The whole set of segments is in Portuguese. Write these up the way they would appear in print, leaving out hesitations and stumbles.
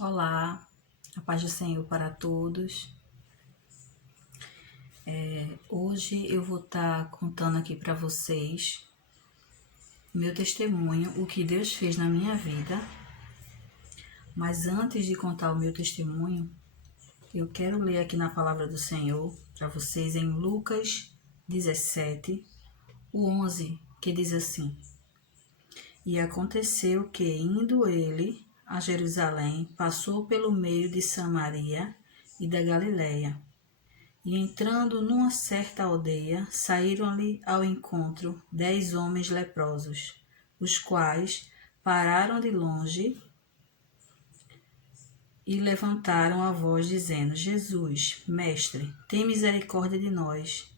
Olá, a paz do Senhor para todos. Hoje eu vou estar contando aqui para vocês meu testemunho, o que Deus fez na minha vida. Mas antes de contar o meu testemunho, eu quero ler aqui na palavra do Senhor para vocês em Lucas 17, o 11, que diz assim: E aconteceu que, indo ele a Jerusalém, passou pelo meio de Samaria e da Galiléia. E entrando numa certa aldeia, saíram-lhe ao encontro 10 homens leprosos, os quais pararam de longe e levantaram a voz, dizendo: Jesus, mestre, tem misericórdia de nós.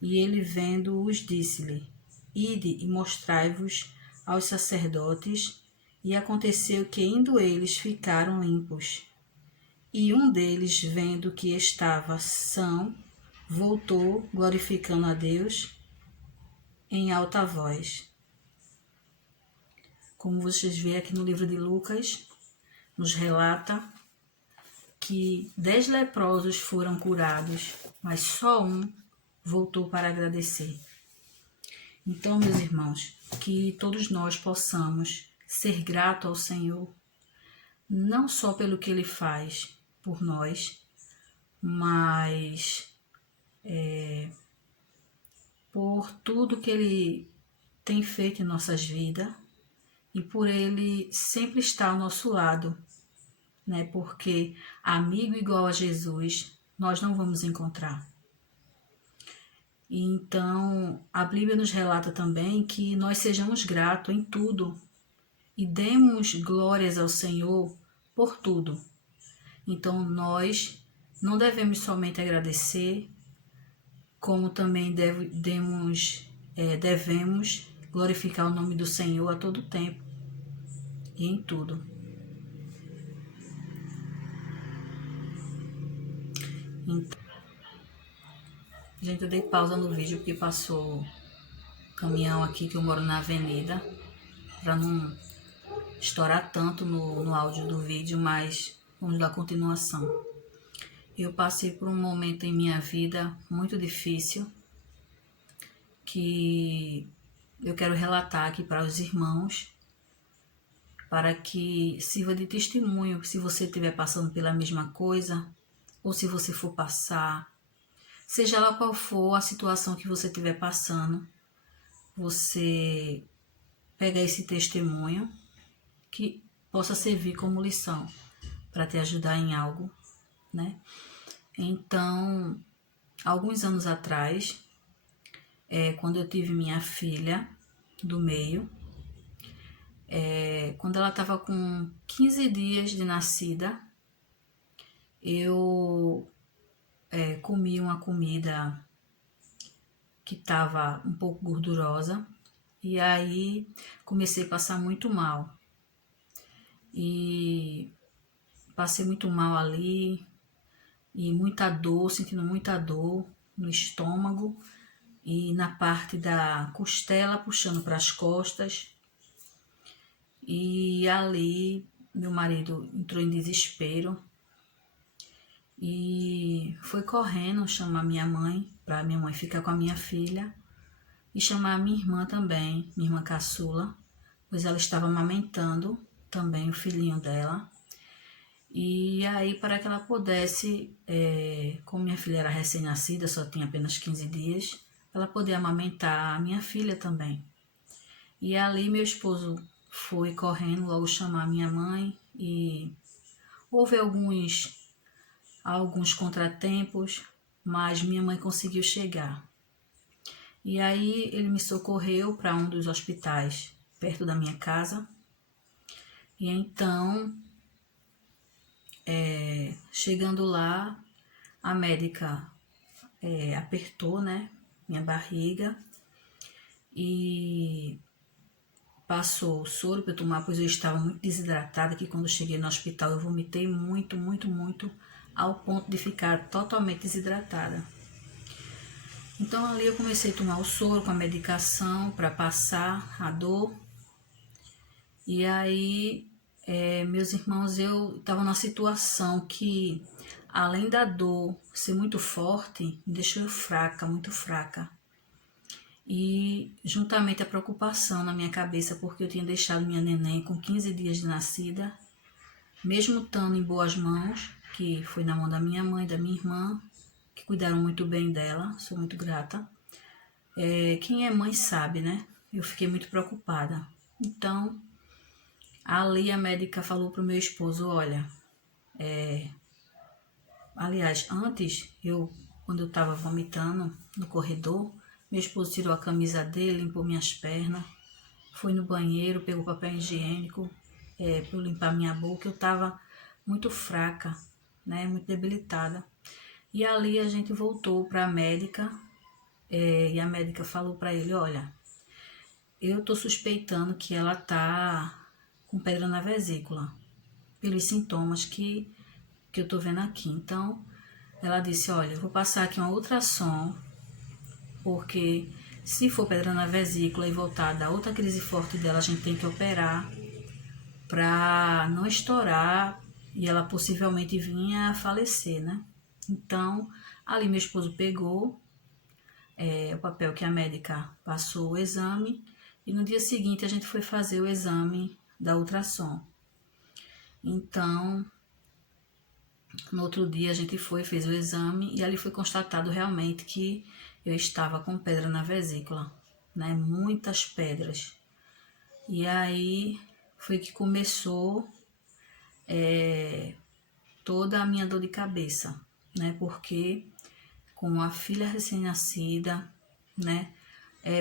E ele, vendo-os, disse-lhe: Ide e mostrai-vos aos sacerdotes. E aconteceu que, indo eles, ficaram limpos. E um deles, vendo que estava são, voltou, glorificando a Deus em alta voz. Como vocês veem aqui no livro de Lucas, nos relata que 10 leprosos foram curados, mas só um voltou para agradecer. Então, meus irmãos, que todos nós possamos ser gratos ao Senhor, não só pelo que Ele faz por nós, mas por tudo que Ele tem feito em nossas vidas e por Ele sempre estar ao nosso lado, né? Porque amigo igual a Jesus nós não vamos encontrar. E então, a Bíblia nos relata também que nós sejamos gratos em tudo e demos glórias ao Senhor por tudo. Então, nós não devemos somente agradecer, como também devemos glorificar o nome do Senhor a todo tempo e em tudo. Então, gente, eu dei pausa no vídeo porque passou caminhão aqui, que eu moro na avenida, para não estourar tanto no áudio do vídeo, mas vamos dar continuação. Eu passei por um momento em minha vida muito difícil, que eu quero relatar aqui para os irmãos, para que sirva de testemunho se você estiver passando pela mesma coisa, ou se você for passar, seja lá qual for a situação que você estiver passando, você pega esse testemunho que possa servir como lição para te ajudar em algo, né? Então, alguns anos atrás, quando eu tive minha filha do meio, quando ela estava com 15 dias de nascida, eu comi uma comida que estava um pouco gordurosa e aí comecei a passar muito mal. E passei muito mal ali e muita dor, sentindo muita dor no estômago e na parte da costela, puxando para as costas. E ali meu marido entrou em desespero e foi correndo chamar minha mãe, para minha mãe ficar com a minha filha, e chamar a minha irmã também, minha irmã caçula, pois ela estava amamentando também o filhinho dela. E aí, para que ela pudesse, como minha filha era recém-nascida, só tinha apenas 15 dias, ela poder amamentar a minha filha também. E ali meu esposo foi correndo logo chamar minha mãe e houve alguns contratempos, mas minha mãe conseguiu chegar. E aí ele me socorreu para um dos hospitais perto da minha casa. E então, chegando lá, a médica apertou, né, minha barriga e passou soro para eu tomar, pois eu estava muito desidratada, que quando eu cheguei no hospital eu vomitei muito, ao ponto de ficar totalmente desidratada. Então ali eu comecei a tomar o soro com a medicação para passar a dor. E aí Meus irmãos, eu estava numa situação que, além da dor ser muito forte, me deixou fraca, muito fraca. E juntamente a preocupação na minha cabeça, porque eu tinha deixado minha neném com 15 dias de nascida, mesmo estando em boas mãos, que foi na mão da minha mãe, da minha irmã, que cuidaram muito bem dela, sou muito grata. Quem é mãe sabe, né? Eu fiquei muito preocupada. Então, ali a médica falou pro meu esposo, olha, aliás, antes, quando eu estava vomitando no corredor, meu esposo tirou a camisa dele, limpou minhas pernas, foi no banheiro, pegou papel higiênico, para eu limpar minha boca. Eu estava muito fraca, né, muito debilitada. E ali a gente voltou para a médica, e a médica falou para ele, olha, eu tô suspeitando que ela tá com pedra na vesícula, pelos sintomas que eu tô vendo aqui. Então, ela disse, olha, eu vou passar aqui uma ultrassom, porque se for pedra na vesícula e voltar da outra crise forte dela, a gente tem que operar para não estourar e ela possivelmente vinha a falecer, né? Então, ali meu esposo pegou o papel que a médica passou o exame e no dia seguinte a gente foi fazer o exame da ultrassom. Então, no outro dia a gente fez o exame e ali foi constatado realmente que eu estava com pedra na vesícula, né? Muitas pedras. E aí foi que começou toda a minha dor de cabeça, né? Porque com a filha recém-nascida, né?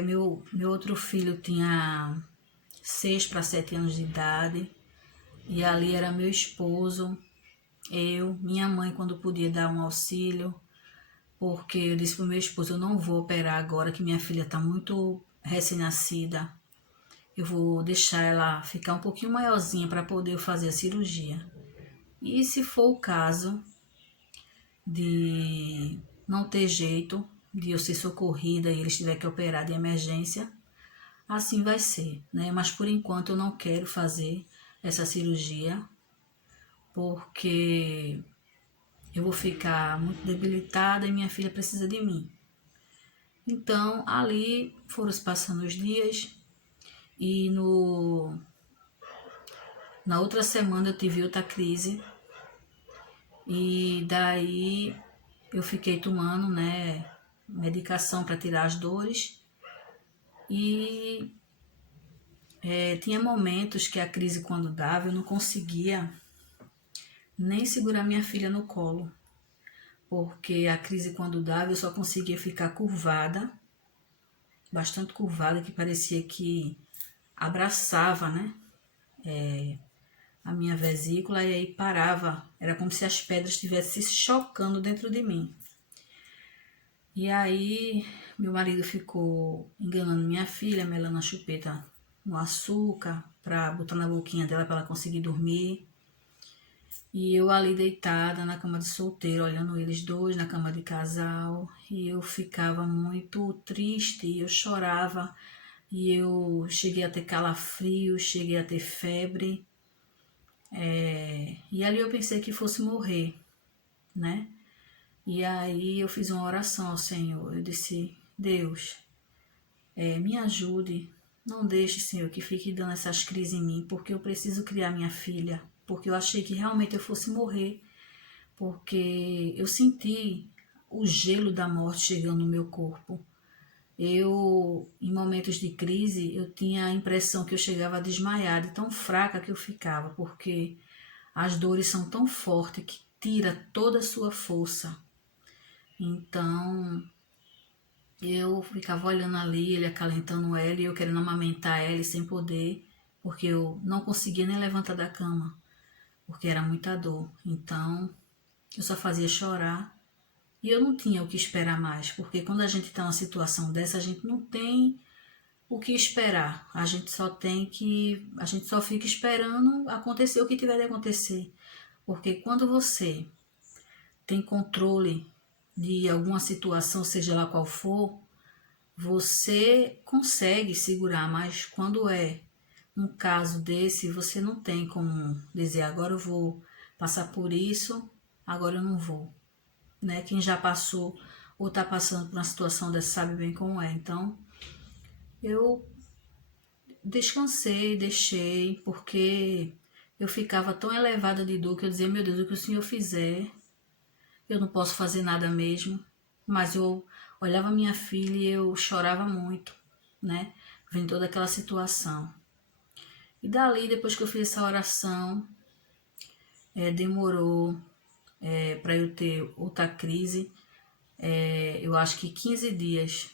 Meu outro filho tinha 6 para 7 anos de idade e ali era meu esposo, eu, minha mãe quando podia dar um auxílio, porque eu disse pro meu esposo, eu não vou operar agora que minha filha está muito recém-nascida, eu vou deixar ela ficar um pouquinho maiorzinha para poder fazer a cirurgia. E se for o caso de não ter jeito, de eu ser socorrida e eles tiverem que operar de emergência, assim vai ser, né? Mas por enquanto eu não quero fazer essa cirurgia, porque eu vou ficar muito debilitada e minha filha precisa de mim. Então, ali foram se passando os dias e na outra semana eu tive outra crise e daí eu fiquei tomando, né, medicação para tirar as dores e tinha momentos que a crise quando dava eu não conseguia nem segurar minha filha no colo, porque a crise quando dava eu só conseguia ficar curvada, bastante curvada, que parecia que abraçava, né, a minha vesícula e aí parava, era como se as pedras estivessem se chocando dentro de mim. E aí meu marido ficou enganando minha filha, melando a chupeta no açúcar para botar na boquinha dela para ela conseguir dormir. E eu ali deitada na cama de solteiro, olhando eles dois na cama de casal, e eu ficava muito triste, eu chorava, e eu cheguei a ter calafrio, cheguei a ter febre, e ali eu pensei que fosse morrer, né? E aí eu fiz uma oração ao Senhor, eu disse, Deus, me ajude, não deixe, Senhor, que fique dando essas crises em mim, porque eu preciso criar minha filha, porque eu achei que realmente eu fosse morrer, porque eu senti o gelo da morte chegando no meu corpo. Eu, em momentos de crise, eu tinha a impressão que eu chegava a desmaiar, de tão fraca que eu ficava, porque as dores são tão fortes que tira toda a sua força. Então, eu ficava olhando ali, ele acalentando ela e eu querendo amamentar ela sem poder, porque eu não conseguia nem levantar da cama, porque era muita dor. Então, eu só fazia chorar e eu não tinha o que esperar mais, porque quando a gente está numa situação dessa, a gente não tem o que esperar. A gente só fica esperando acontecer o que tiver de acontecer. Porque quando você tem controle de alguma situação, seja lá qual for, você consegue segurar, mas quando é um caso desse, você não tem como dizer, agora eu vou passar por isso, agora eu não vou, né? Quem já passou ou tá passando por uma situação dessa sabe bem como é. Então, eu descansei, deixei, porque eu ficava tão elevada de dor que eu dizia, meu Deus, o que o Senhor fizer, eu não posso fazer nada mesmo. Mas eu olhava minha filha e eu chorava muito, né? Vendo toda aquela situação. E dali, depois que eu fiz essa oração, demorou para eu ter outra crise, eu acho que 15 dias.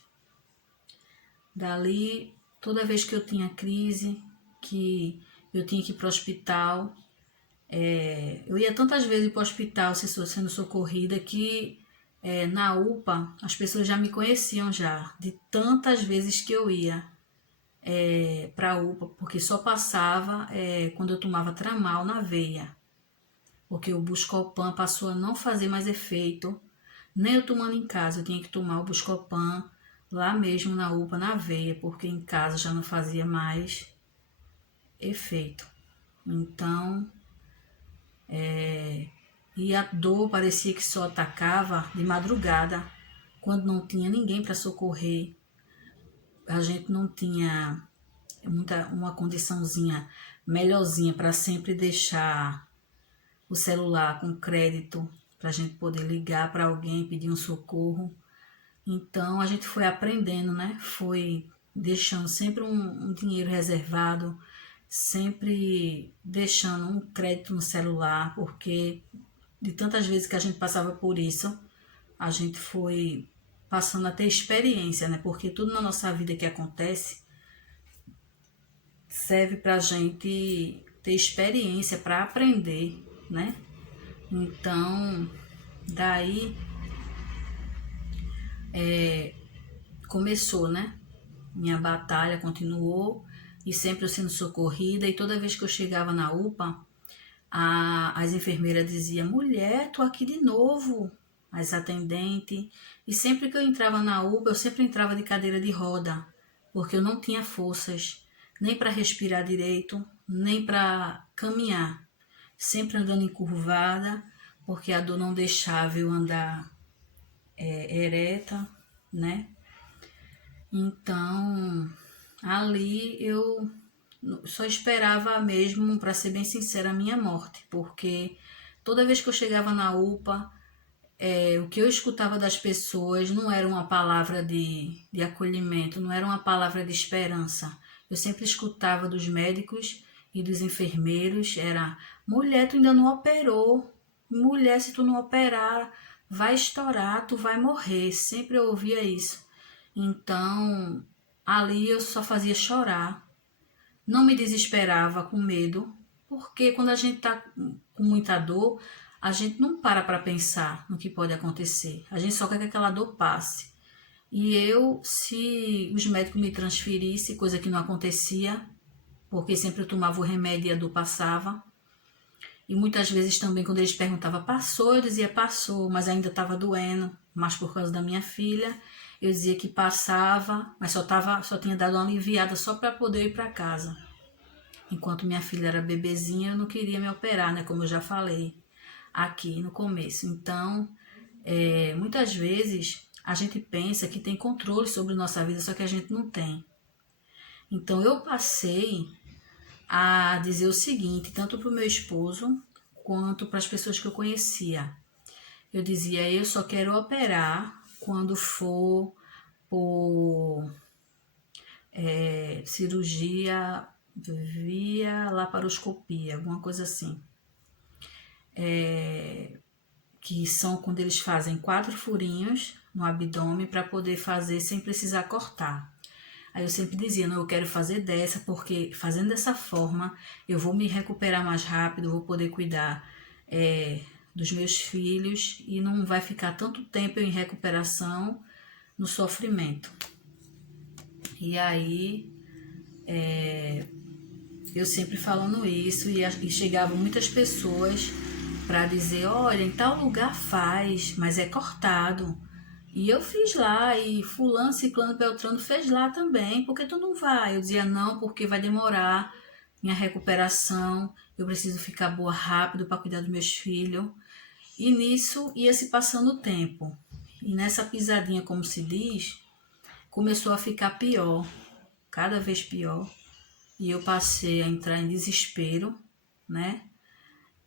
Dali, toda vez que eu tinha crise, que eu tinha que ir para o hospital, eu ia tantas vezes para o hospital sendo socorrida que na UPA as pessoas já me conheciam já, de tantas vezes que eu ia para a UPA, porque só passava quando eu tomava Tramal na veia, porque o Buscopan passou a não fazer mais efeito, nem eu tomando em casa, eu tinha que tomar o Buscopan lá mesmo na UPA, na veia, porque em casa já não fazia mais efeito. Então, e a dor parecia que só atacava de madrugada, quando não tinha ninguém para socorrer. A gente não tinha uma condiçãozinha melhorzinha para sempre deixar o celular com crédito para a gente poder ligar para alguém, pedir um socorro. Então a gente foi aprendendo, né? Foi deixando sempre um dinheiro reservado, sempre deixando um crédito no celular, porque de tantas vezes que a gente passava por isso, a gente foi passando a ter experiência, né? Porque tudo na nossa vida que acontece serve pra gente ter experiência para aprender, né? Então, daí começou, né? Minha batalha continuou e sempre eu sendo socorrida, e toda vez que eu chegava na UPA, as enfermeiras diziam, mulher, tô aqui de novo, as atendentes. E sempre que eu entrava na UPA, eu sempre entrava de cadeira de roda, porque eu não tinha forças nem para respirar direito, nem para caminhar. Sempre andando encurvada, porque a dor não deixava eu andar ereta, né? Então, ali eu só esperava mesmo, para ser bem sincera, a minha morte, porque toda vez que eu chegava na UPA, o que eu escutava das pessoas não era uma palavra de acolhimento, não era uma palavra de esperança. Eu sempre escutava dos médicos e dos enfermeiros, era, mulher, tu ainda não operou, mulher, se tu não operar, vai estourar, tu vai morrer. Sempre eu ouvia isso. Então, ali eu só fazia chorar, não me desesperava com medo, porque quando a gente está com muita dor, a gente não para pensar no que pode acontecer. A gente só quer que aquela dor passe. E eu, se os médicos me transferissem, coisa que não acontecia, porque sempre eu tomava o remédio e a dor passava. E muitas vezes também, quando eles perguntavam, passou? Eu dizia, passou, mas ainda estava doendo, mas por causa da minha filha. Eu dizia que passava, mas só tinha dado uma aliviada só para poder ir para casa. Enquanto minha filha era bebezinha, eu não queria me operar, né? Como eu já falei aqui no começo. Então, muitas vezes a gente pensa que tem controle sobre nossa vida, só que a gente não tem. Então, eu passei a dizer o seguinte, tanto para o meu esposo quanto para as pessoas que eu conhecia. Eu dizia, eu só quero operar quando for por cirurgia via laparoscopia, alguma coisa assim. Que são quando eles fazem 4 furinhos no abdômen para poder fazer sem precisar cortar. Aí eu sempre dizia, não, eu quero fazer dessa, porque fazendo dessa forma eu vou me recuperar mais rápido, vou poder cuidar dos meus filhos e não vai ficar tanto tempo em recuperação no sofrimento. E aí eu sempre falando isso e chegavam muitas pessoas para dizer, olha, em tal lugar faz, mas é cortado. E eu fiz lá, e fulano, ciclano, beltrano fez lá também, por que tu não vai? Eu dizia, não, porque vai demorar minha recuperação, eu preciso ficar boa rápido para cuidar dos meus filhos. E nisso ia se passando o tempo. E nessa pisadinha, como se diz, começou a ficar pior, cada vez pior. E eu passei a entrar em desespero, né?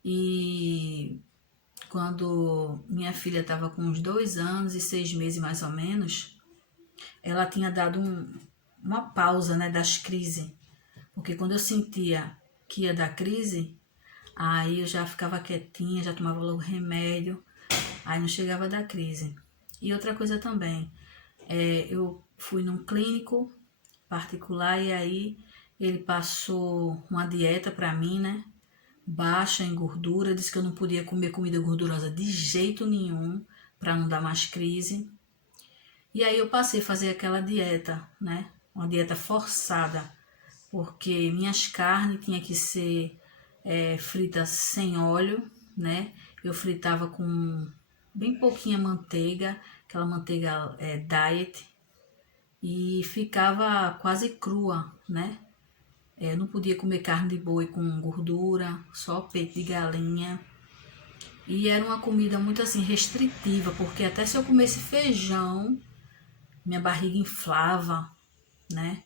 E quando minha filha estava com uns 2 anos e 6 meses mais ou menos, ela tinha dado uma pausa, né, das crises. Porque quando eu sentia que ia dar crise, aí eu já ficava quietinha, já tomava logo remédio, aí não chegava a dar crise. E outra coisa também, eu fui num clínico particular e aí ele passou uma dieta para mim, né? Baixa em gordura, disse que eu não podia comer comida gordurosa de jeito nenhum para não dar mais crise. E aí eu passei a fazer aquela dieta, né? Uma dieta forçada, porque minhas carnes tinham que ser fritas sem óleo, né? Eu fritava com bem pouquinha manteiga, aquela manteiga diet, e ficava quase crua, né? Eu não podia comer carne de boi com gordura, só peito de galinha. E era uma comida muito assim restritiva, porque até se eu comesse feijão, minha barriga inflava, né?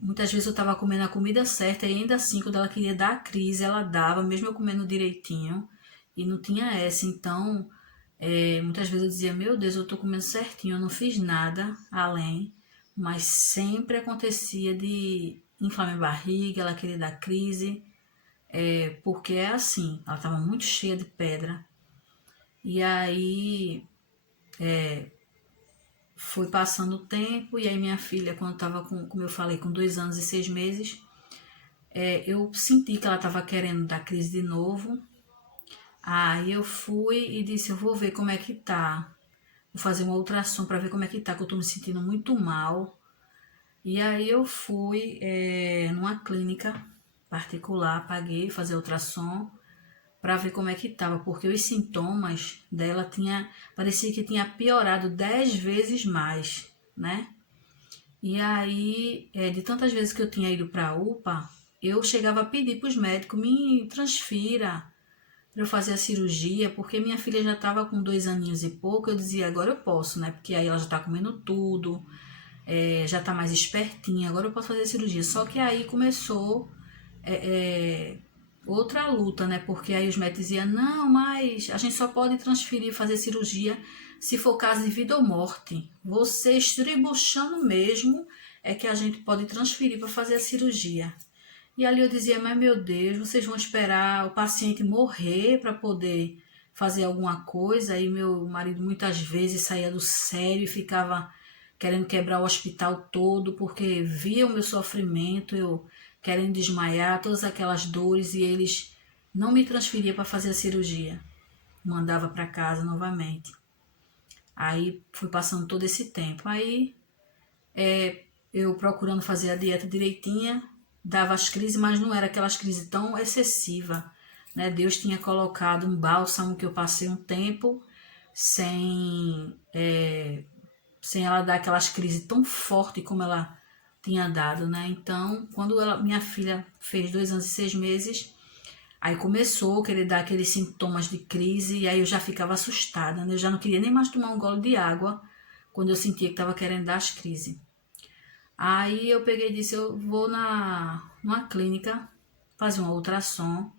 Muitas vezes eu estava comendo a comida certa e ainda assim, quando ela queria dar a crise, ela dava, mesmo eu comendo direitinho, e não tinha essa. Então, muitas vezes eu dizia, meu Deus, eu estou comendo certinho, eu não fiz nada além, mas sempre acontecia de inflar minha barriga, ela queria dar crise, porque é assim, ela estava muito cheia de pedra. E aí foi passando o tempo, e aí minha filha, quando estava com, como eu falei, com 2 anos e 6 meses, eu senti que ela estava querendo dar crise de novo. Aí eu fui e disse, eu vou ver como é que tá. Vou fazer uma ultrassom para ver como é que tá, que eu tô me sentindo muito mal. E aí eu fui numa clínica particular, paguei fazer ultrassom para ver como é que tava, porque os sintomas dela parecia que tinha piorado 10 vezes mais, né? E aí, de tantas vezes que eu tinha ido para a UPA, eu chegava a pedir para os médicos, me transfira para eu fazer a cirurgia, porque minha filha já estava com 2 aninhos e pouco, eu dizia, agora eu posso, né? Porque aí ela já está comendo tudo, já está mais espertinha, agora eu posso fazer a cirurgia. Só que aí começou outra luta, né? Porque aí os médicos diziam, não, mas a gente só pode transferir, fazer cirurgia se for caso de vida ou morte. Você estribuchando mesmo é que a gente pode transferir para fazer a cirurgia. E ali eu dizia, mas meu Deus, vocês vão esperar o paciente morrer para poder fazer alguma coisa? E meu marido muitas vezes saía do sério e ficava querendo quebrar o hospital todo, porque via o meu sofrimento, eu querendo desmaiar, todas aquelas dores, e eles não me transferiam para fazer a cirurgia. Mandava para casa novamente. Aí fui passando todo esse tempo. Aí eu procurando fazer a dieta direitinha, dava as crises, mas não era aquelas crises tão excessivas, né? Deus tinha colocado um bálsamo que eu passei um tempo sem ela dar aquelas crises tão fortes como ela tinha dado, né? Então, quando minha filha fez 2 anos e 6 meses, aí começou a querer dar aqueles sintomas de crise, e aí eu já ficava assustada, né? Eu já não queria nem mais tomar um gole de água quando eu sentia que estava querendo dar as crises. Aí eu peguei e disse, eu vou numa clínica fazer uma ultrassom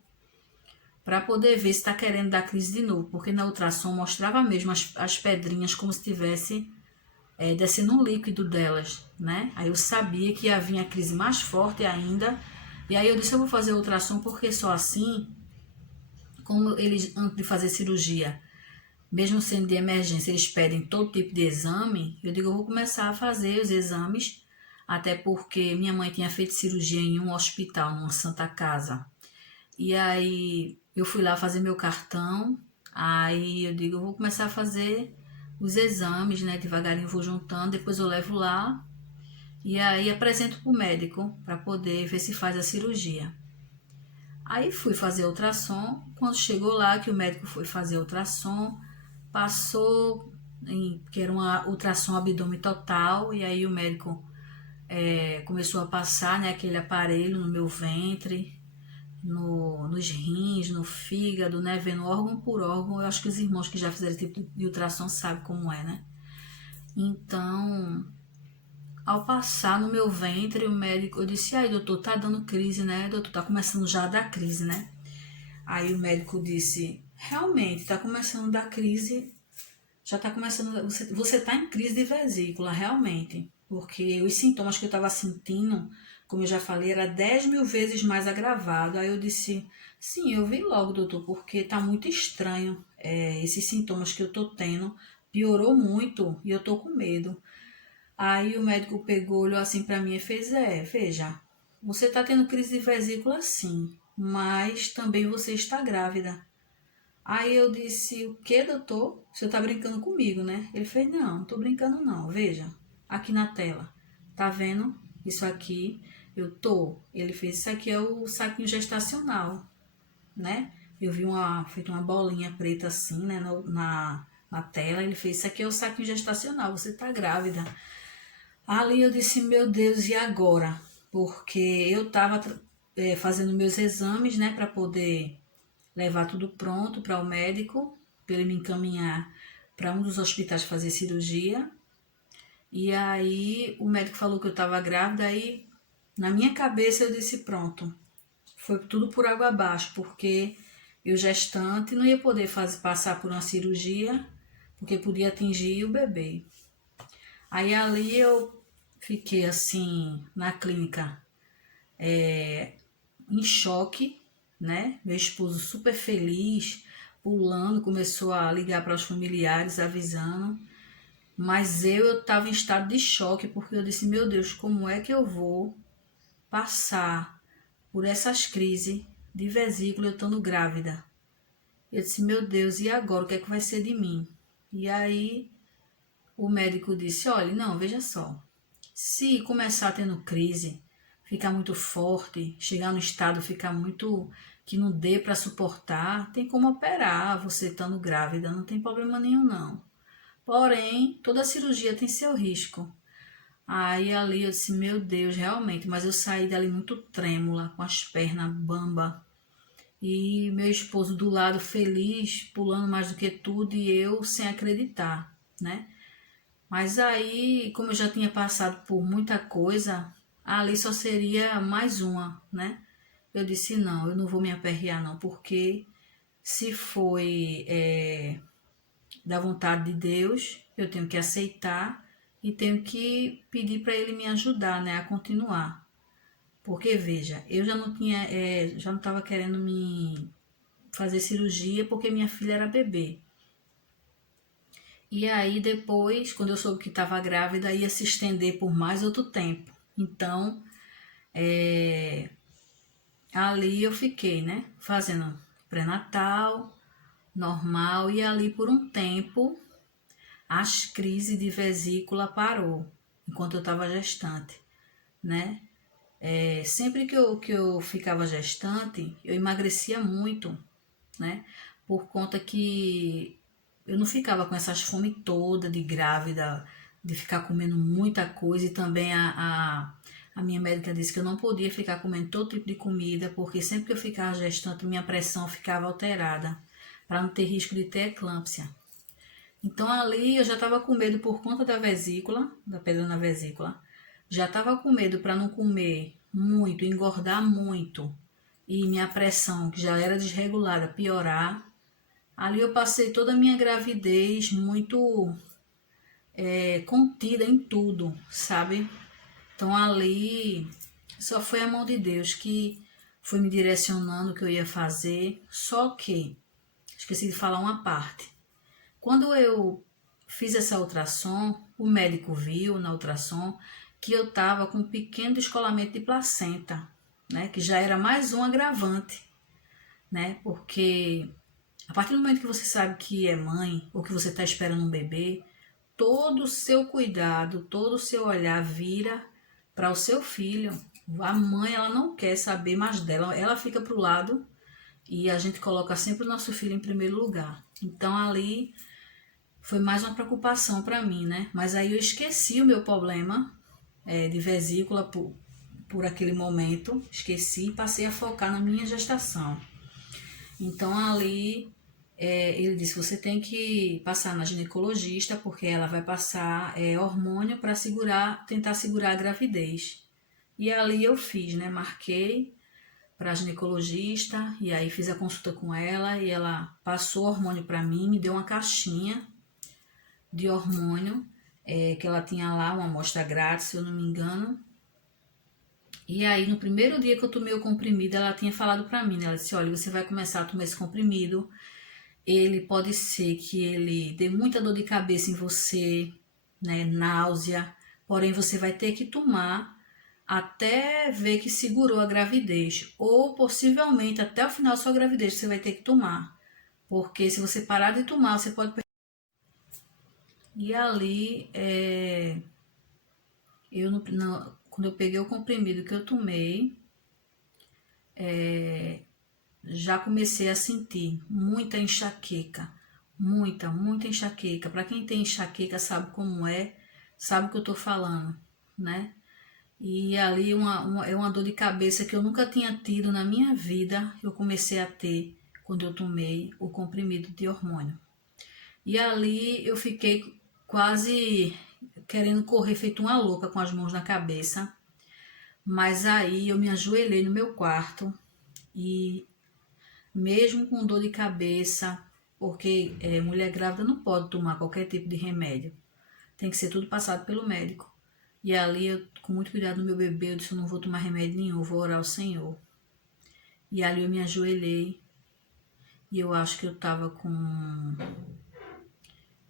para poder ver se está querendo dar crise de novo, porque na ultrassom mostrava mesmo as pedrinhas como se tivesse descendo um líquido delas, né? Aí eu sabia que ia vir a crise mais forte ainda, e aí eu disse, eu vou fazer ultrassom porque só assim, como eles, antes de fazer cirurgia, mesmo sendo de emergência, eles pedem todo tipo de exame, eu digo, eu vou começar a fazer os exames, até porque minha mãe tinha feito cirurgia em um hospital, numa Santa Casa. E aí eu fui lá fazer meu cartão, aí eu digo, eu vou começar a fazer os exames, né? Devagarinho vou juntando, depois eu levo lá e aí apresento para o médico para poder ver se faz a cirurgia. Aí fui fazer ultrassom, quando chegou lá que o médico foi fazer ultrassom, passou que era uma ultrassom abdômen total, e aí o médico começou a passar, né, aquele aparelho no meu ventre, nos rins, no fígado, né, vendo órgão por órgão. Eu acho que os irmãos que já fizeram esse tipo de ultrassom sabem como é, né? Então, ao passar no meu ventre, o médico, eu disse, ai doutor, tá dando crise, né? Doutor, tá começando já a dar crise, né? Aí o médico disse, realmente, tá começando a dar crise, já tá começando, você tá em crise de vesícula, realmente. Porque os sintomas que eu tava sentindo, como eu já falei, era 10.000 vezes mais agravado. Aí eu disse, sim, eu vi logo, doutor, porque tá muito estranho. Esses sintomas que eu tô tendo piorou muito e eu tô com medo. Aí o médico pegou, olhou assim pra mim e fez, veja, você tá tendo crise de vesícula sim, mas também você está grávida. Aí eu disse, o que, doutor? O senhor tá brincando comigo, né? Ele fez, não tô brincando não, veja, aqui na tela, tá vendo isso aqui? Eu tô. Ele fez, isso aqui é o saquinho gestacional, né? Eu vi feito uma bolinha preta assim, né, na tela. Ele fez, isso aqui é o saquinho gestacional, você tá grávida. Ali eu disse, meu Deus, e agora? Porque eu estava fazendo meus exames, né, para poder levar tudo pronto para o médico, para ele me encaminhar para um dos hospitais fazer cirurgia. E aí o médico falou que eu estava grávida, aí na minha cabeça eu disse, pronto, foi tudo por água abaixo, porque eu gestante não ia poder passar por uma cirurgia, porque podia atingir o bebê. Aí ali eu fiquei assim na clínica em choque, né? Meu esposo super feliz, pulando, começou a ligar para os familiares avisando, mas eu estava em estado de choque porque eu disse, meu Deus, como é que eu vou passar por essas crises de vesícula eu estando grávida? Eu disse, meu Deus, e agora o que é que vai ser de mim? E aí o médico disse, olha, não, veja só, se começar tendo crise, ficar muito forte, chegar no estado ficar muito que não dê para suportar, tem como operar você estando grávida, não tem problema nenhum não. Porém, toda cirurgia tem seu risco. Aí ali eu disse, meu Deus, realmente, mas eu saí dali muito trêmula, com as pernas bamba. E meu esposo do lado feliz, pulando mais do que tudo, e eu sem acreditar, né? Mas aí, como eu já tinha passado por muita coisa, ali só seria mais uma, né? Eu disse, não, eu não vou me aperrear não, porque se foi da vontade de Deus, eu tenho que aceitar e tenho que pedir para Ele me ajudar, né, a continuar. Porque, veja, eu já não tinha, já não estava querendo me fazer cirurgia porque minha filha era bebê. E aí depois, quando eu soube que estava grávida, ia se estender por mais outro tempo. Então, ali eu fiquei, né? Fazendo pré-natal, normal, e ali por um tempo as crises de vesícula parou, enquanto eu estava gestante, né? Sempre que eu ficava gestante, eu emagrecia muito, né? Por conta que eu não ficava com essas fome toda de grávida, de ficar comendo muita coisa. E também a minha médica disse que eu não podia ficar comendo todo tipo de comida, porque sempre que eu ficava gestante, minha pressão ficava alterada, para não ter risco de ter eclâmpsia. Então ali eu já estava com medo por conta da vesícula, da pedra na vesícula. Já estava com medo para não comer muito, engordar muito e minha pressão, que já era desregulada, piorar. Ali eu passei toda a minha gravidez muito contida em tudo, sabe? Então ali só foi a mão de Deus que foi me direcionando o que eu ia fazer. Só que, esqueci de falar uma parte. Quando eu fiz essa ultrassom, o médico viu na ultrassom que eu estava com um pequeno descolamento de placenta, né? Que já era mais um agravante, né? Porque a partir do momento que você sabe que é mãe ou que você está esperando um bebê, todo o seu cuidado, todo o seu olhar vira para o seu filho. A mãe, ela não quer saber mais dela, ela fica para o lado e a gente coloca sempre o nosso filho em primeiro lugar. Então ali foi mais uma preocupação para mim, né? Mas aí eu esqueci o meu problema, de vesícula por aquele momento, esqueci e passei a focar na minha gestação. Então ali ele disse, você tem que passar na ginecologista, porque ela vai passar hormônio para tentar segurar a gravidez. E ali eu fiz, né? Marquei para a ginecologista e aí fiz a consulta com ela e ela passou hormônio para mim, me deu uma caixinha de hormônio que ela tinha lá, uma amostra grátis, se eu não me engano. E aí, no primeiro dia que eu tomei o comprimido, ela tinha falado pra mim, né? Ela disse, olha, você vai começar a tomar esse comprimido, ele pode ser que ele dê muita dor de cabeça em você, né? Náusea, porém você vai ter que tomar até ver que segurou a gravidez, ou possivelmente até o final da sua gravidez você vai ter que tomar, porque se você parar de tomar, você pode perder. E ali, quando eu peguei o comprimido que eu tomei, já comecei a sentir muita enxaqueca, muita enxaqueca. Para quem tem enxaqueca sabe como sabe o que eu tô falando, né? E ali é uma dor de cabeça que eu nunca tinha tido na minha vida, eu comecei a ter quando eu tomei o comprimido de hormônio. E ali eu fiquei quase querendo correr feito uma louca com as mãos na cabeça. Mas aí eu me ajoelhei no meu quarto e mesmo com dor de cabeça, porque mulher grávida não pode tomar qualquer tipo de remédio, tem que ser tudo passado pelo médico. E ali, eu, com muito cuidado no meu bebê, eu disse, eu não vou tomar remédio nenhum, eu vou orar ao Senhor. E ali eu me ajoelhei e eu acho que eu tava com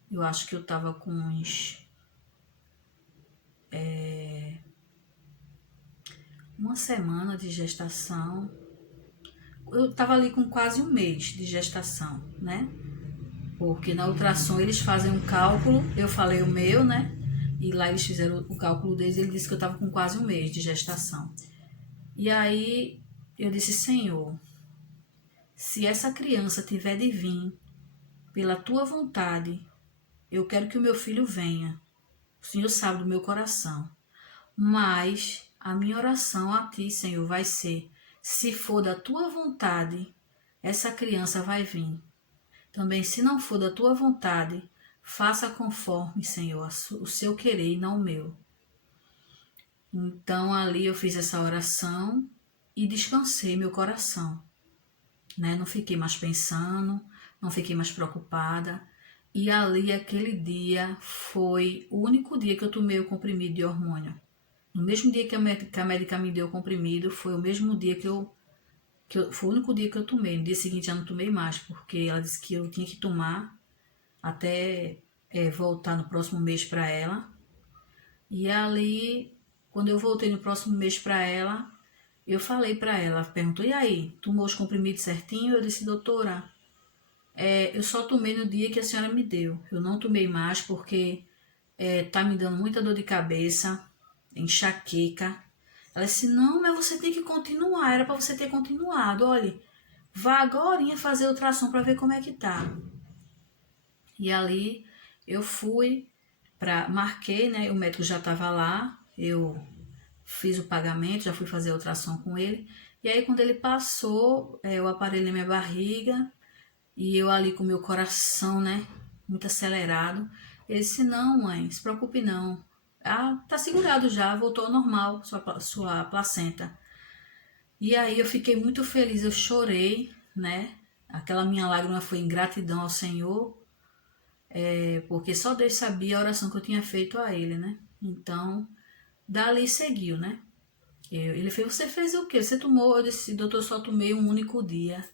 uns uma semana de gestação. Eu tava ali com quase um mês de gestação, né? Porque na ultrassom eles fazem um cálculo, eu falei o meu, né? E lá eles fizeram o cálculo deles, ele disse que eu tava com quase um mês de gestação. E aí eu disse, Senhor, se essa criança tiver de vir pela tua vontade, eu quero que o meu filho venha. O Senhor sabe do meu coração. Mas a minha oração a ti, Senhor, vai ser, se for da tua vontade, essa criança vai vir. Também, se não for da tua vontade, faça conforme, Senhor, o seu querer e não o meu. Então, ali eu fiz essa oração e descansei meu coração, né? Não fiquei mais pensando, não fiquei mais preocupada. E ali, aquele dia, foi o único dia que eu tomei o comprimido de hormônio. No mesmo dia que a médica me deu o comprimido, foi o mesmo dia foi o único dia que eu tomei. No dia seguinte já não tomei mais, porque ela disse que eu tinha que tomar até voltar no próximo mês para ela. E ali, quando eu voltei no próximo mês para ela, eu falei para ela, perguntou, e aí, tomou os comprimidos certinho? Eu disse, doutora, eu só tomei no dia que a senhora me deu. Eu não tomei mais porque tá me dando muita dor de cabeça, enxaqueca. Ela disse, não, mas você tem que continuar, era para você ter continuado. Olha, vá agorinha fazer ultrassom para ver como é que tá. E ali eu fui, marquei, né? O médico já estava lá, eu fiz o pagamento, já fui fazer a ultrassom com ele. E aí quando ele passou, eu aparelhei minha barriga e eu ali com meu coração, né? Muito acelerado. Ele disse, não, mãe, se preocupe não. Ah, tá segurado já, voltou ao normal, sua placenta. E aí eu fiquei muito feliz, eu chorei, né? Aquela minha lágrima foi em gratidão ao Senhor, porque só Deus sabia a oração que eu tinha feito a Ele, né? Então, dali seguiu, né? Ele fez, você fez o quê? Você tomou? Eu disse, doutor, eu só tomei um único dia.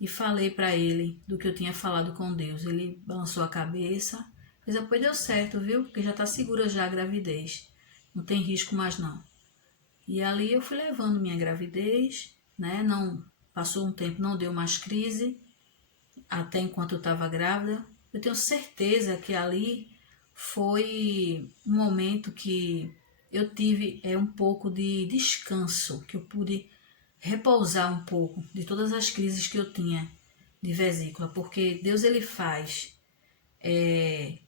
E falei para ele do que eu tinha falado com Deus. Ele balançou a cabeça, fez, depois deu certo, viu? Porque já tá segura já a gravidez. Não tem risco mais não. E ali eu fui levando minha gravidez, né? Não passou um tempo, não deu mais crise, até enquanto eu estava grávida. Eu tenho certeza que ali foi um momento que eu tive um pouco de descanso, que eu pude repousar um pouco de todas as crises que eu tinha de vesícula, porque Deus ele faz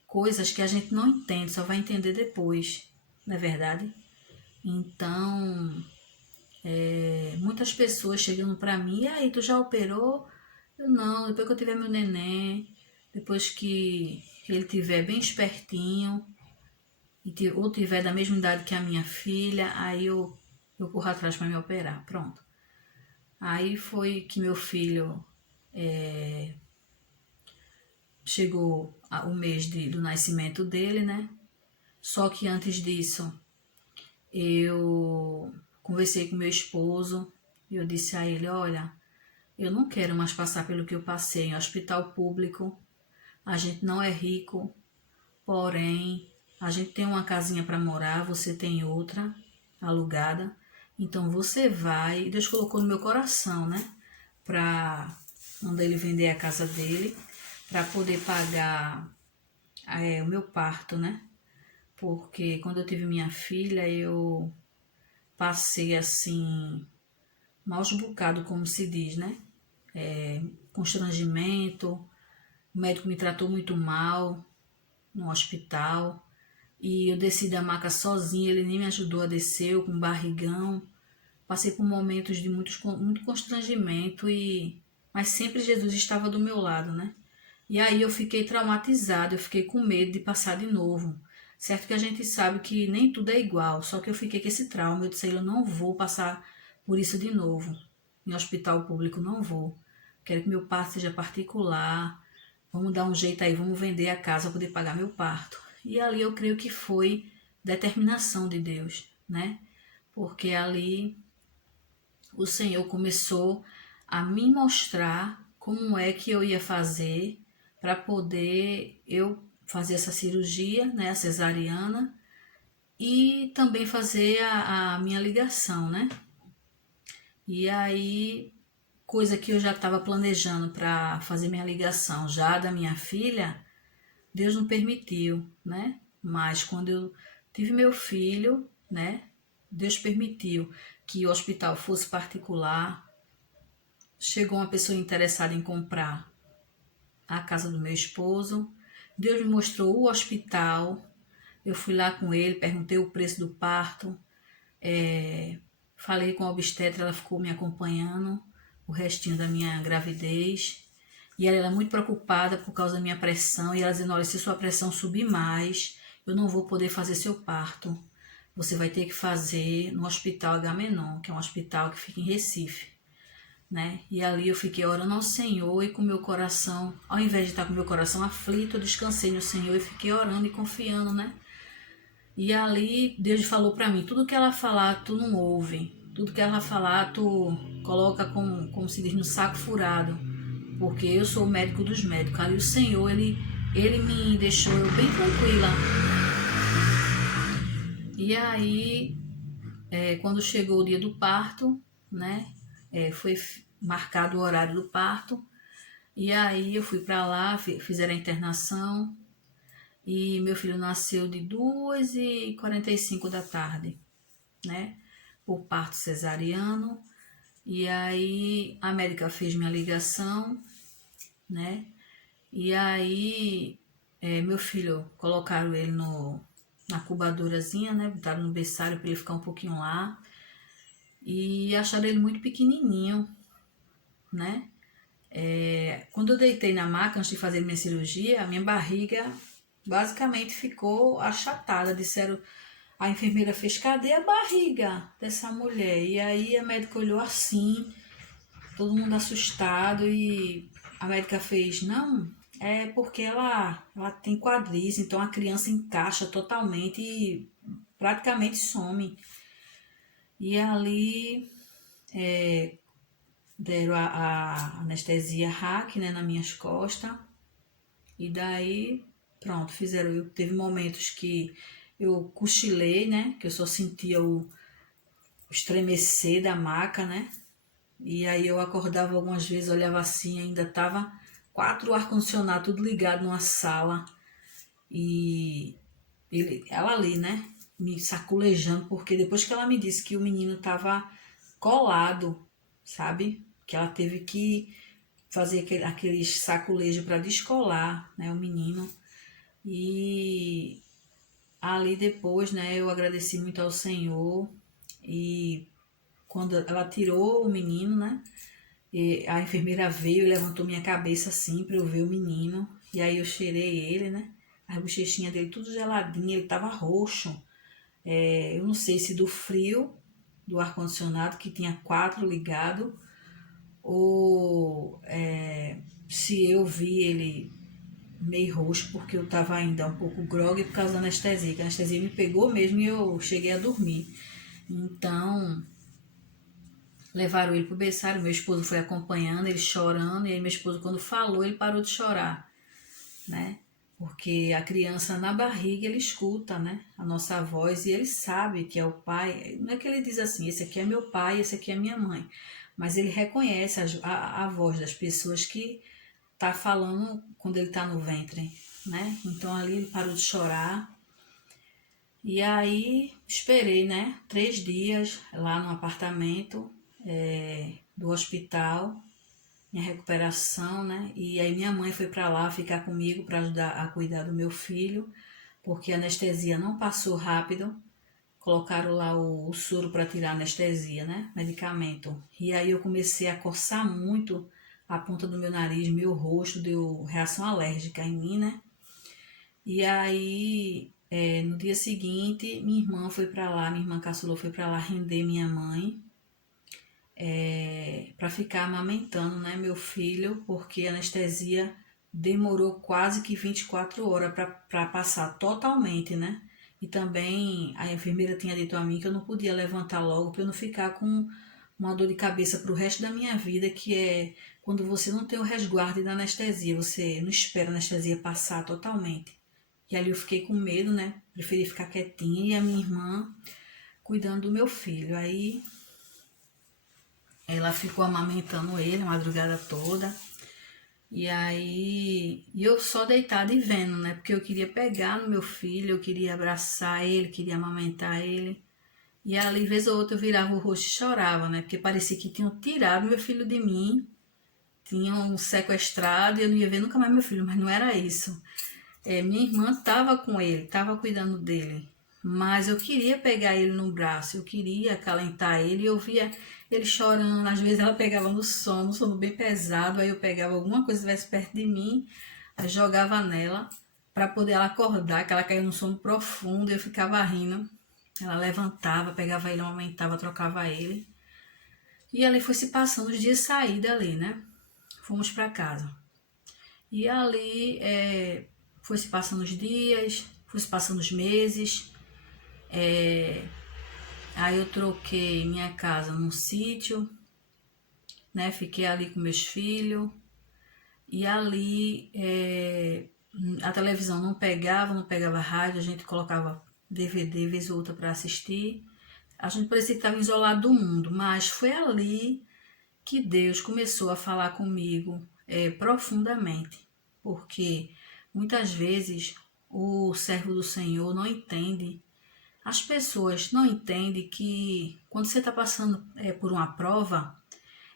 coisas que a gente não entende, só vai entender depois, não é verdade? Então, muitas pessoas chegando para mim, e aí, tu já operou? Eu não, depois que eu tiver meu neném, depois que ele tiver bem espertinho, ou tiver da mesma idade que a minha filha, aí eu corro atrás para me operar, pronto. Aí foi que meu filho chegou o mês do nascimento dele, né? Só que antes disso, eu conversei com meu esposo e eu disse a ele, olha, eu não quero mais passar pelo que eu passei em hospital público. A gente não é rico, porém, a gente tem uma casinha para morar, você tem outra alugada. Então você vai, Deus colocou no meu coração, né? Para mandar ele vender a casa dele, para poder pagar o meu parto, né? Porque quando eu tive minha filha, eu passei assim, maus bocados, como se diz, né? Constrangimento, o médico me tratou muito mal no hospital e eu desci da maca sozinha, ele nem me ajudou a descer, eu com barrigão. Passei por momentos de muito constrangimento, mas sempre Jesus estava do meu lado, né? E aí eu fiquei traumatizada, eu fiquei com medo de passar de novo. Certo que a gente sabe que nem tudo é igual, só que eu fiquei com esse trauma, eu disse, eu não vou passar por isso de novo. Em hospital público não vou. Quero que meu parto seja particular. Vamos dar um jeito aí, vamos vender a casa para poder pagar meu parto. E ali eu creio que foi determinação de Deus, né? Porque ali o Senhor começou a me mostrar como é que eu ia fazer para poder eu fazer essa cirurgia, né, a cesariana, e também fazer a minha ligação, né? E aí, coisa que eu já estava planejando para fazer minha ligação já da minha filha, Deus não permitiu, né? Mas quando eu tive meu filho, né? Deus permitiu que o hospital fosse particular. Chegou uma pessoa interessada em comprar a casa do meu esposo. Deus me mostrou o hospital. Eu fui lá com ele, perguntei o preço do parto. Falei com a obstetra, ela ficou me acompanhando o restinho da minha gravidez. E ela era muito preocupada por causa da minha pressão. E ela dizendo, olha, se sua pressão subir mais, eu não vou poder fazer seu parto. Você vai ter que fazer no Hospital Agamenon, que é um hospital que fica em Recife. Né? E ali eu fiquei orando ao Senhor e com meu coração, ao invés de estar com meu coração aflito, eu descansei no Senhor e fiquei orando e confiando, né? E ali Deus falou para mim, tudo que ela falar, tu não ouve. Tudo que ela falar, tu coloca como se diz, no saco furado. Porque eu sou o médico dos médicos. Ali o Senhor, ele me deixou eu bem tranquila. E aí, quando chegou o dia do parto, né? Foi marcado o horário do parto. E aí eu fui para lá, fizeram a internação e meu filho nasceu de 2h45 da tarde, né? Por parto cesariano. E aí a médica fez minha ligação, né? E aí meu filho, colocaram ele na incubadorazinha, né? Botaram no berçário para ele ficar um pouquinho lá. E acharam ele muito pequenininho, né? Quando eu deitei na maca antes de fazer minha cirurgia, a minha barriga basicamente ficou achatada. Disseram, a enfermeira fez, cadê a barriga dessa mulher? E aí a médica olhou assim, todo mundo assustado, e a médica fez, não, é porque ela tem quadris, então a criança encaixa totalmente e praticamente some. E ali deram a anestesia hack, né, nas minhas costas. E daí, pronto, teve momentos que eu cochilei, né, que eu só sentia o estremecer da maca, né. E aí eu acordava algumas vezes, olhava assim, ainda tava 4 ar-condicionado tudo ligado numa sala. E ela ali, né, me saculejando, porque depois que ela me disse que o menino tava colado, sabe? Que ela teve que fazer aqueles saculejos para descolar, né, o menino. E ali depois, né, eu agradeci muito ao Senhor e quando ela tirou o menino, né, e a enfermeira veio e levantou minha cabeça assim para eu ver o menino. E aí eu cheirei ele, né? As bochechinhas dele tudo geladinho, ele tava roxo. Eu não sei se do frio do ar-condicionado, que tinha 4 ligado, ou se eu vi ele meio roxo, porque eu tava ainda um pouco grogue por causa da anestesia, que a anestesia me pegou mesmo e eu cheguei a dormir. Então, levaram ele pro berçário, meu esposo foi acompanhando, ele chorando, e aí meu esposo, quando falou, ele parou de chorar, né? Porque a criança na barriga, ele escuta, né? A nossa voz e ele sabe que é o pai. Não é que ele diz assim, esse aqui é meu pai, esse aqui é minha mãe. Mas ele reconhece a voz das pessoas que tá falando quando ele tá no ventre, né? Então ali ele parou de chorar. E aí esperei, né? 3 dias lá no apartamento do hospital, minha recuperação, né? E aí minha mãe foi para lá ficar comigo para ajudar a cuidar do meu filho, porque a anestesia não passou rápido. Colocaram lá o soro para tirar a anestesia, né? Medicamento. E aí eu comecei a coçar muito a ponta do meu nariz, meu rosto deu reação alérgica em mim, né? E aí no dia seguinte, minha irmã foi para lá, minha irmã caçula foi para lá render minha mãe para ficar amamentando, né, meu filho, porque a anestesia demorou quase que 24 horas para passar totalmente, né? E também a enfermeira tinha dito a mim que eu não podia levantar logo para eu não ficar com uma dor de cabeça para o resto da minha vida, que é quando você não tem o resguardo da anestesia, você não espera a anestesia passar totalmente. E ali eu fiquei com medo, né? Preferi ficar quietinha e a minha irmã cuidando do meu filho. Aí ela ficou amamentando ele a madrugada toda. E aí eu só deitada e vendo, né? Porque eu queria pegar no meu filho, eu queria abraçar ele, queria amamentar ele. E ali, vez ou outra, eu virava o rosto e chorava, né? Porque parecia que tinham tirado meu filho de mim, tinham sequestrado e eu não ia ver nunca mais meu filho, mas não era isso. Minha irmã estava com ele, estava cuidando dele, mas eu queria pegar ele no braço, eu queria acalentar ele, eu via ele chorando, às vezes ela pegava no sono bem pesado, aí eu pegava alguma coisa que estivesse perto de mim, aí jogava nela para poder ela acordar, que ela caiu no sono profundo, e eu ficava rindo. Ela levantava, pegava ele, aumentava, trocava ele. E ali foi se passando os dias de saída ali, né? Fomos para casa. E ali foi se passando os dias, foi se passando os meses. Aí eu troquei minha casa num sítio, né? Fiquei ali com meus filhos. E ali a televisão não pegava rádio, a gente colocava DVD vez ou outra para assistir. A gente parecia que estava isolado do mundo, mas foi ali que Deus começou a falar comigo profundamente, porque muitas vezes o servo do Senhor não entende, as pessoas não entendem que quando você está passando por uma prova,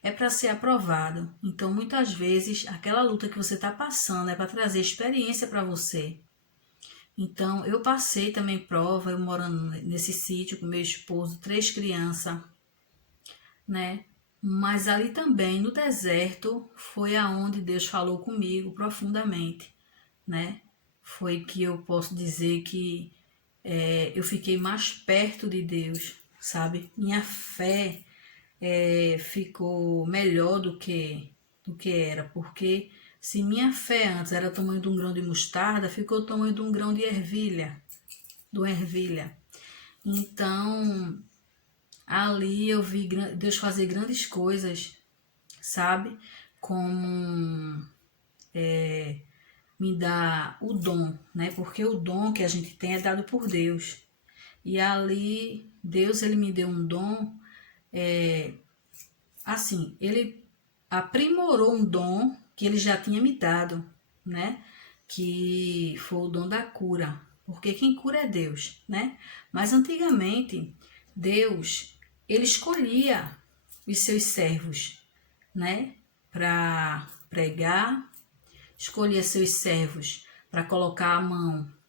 é para ser aprovado. Então, muitas vezes, aquela luta que você está passando é para trazer experiência para você. Então, eu passei também prova, eu morando nesse sítio com meu esposo, 3 crianças, né? Mas ali também, no deserto, foi aonde Deus falou comigo profundamente, né? Foi que eu posso dizer que eu fiquei mais perto de Deus, sabe? Minha fé ficou melhor do que era, porque se minha fé antes era o tamanho de um grão de mostarda, ficou o tamanho de um grão de ervilha, do ervilha. Então, ali eu vi Deus fazer grandes coisas, sabe? Como me dar o dom, né? Porque o dom que a gente tem é dado por Deus. E ali, Deus, ele me deu um dom, assim, ele aprimorou um dom que ele já tinha me dado, né? Que foi o dom da cura. Porque quem cura é Deus, né? Mas antigamente, Deus, ele escolhia os seus servos, né? Para pregar, escolhia seus servos para colocar a mão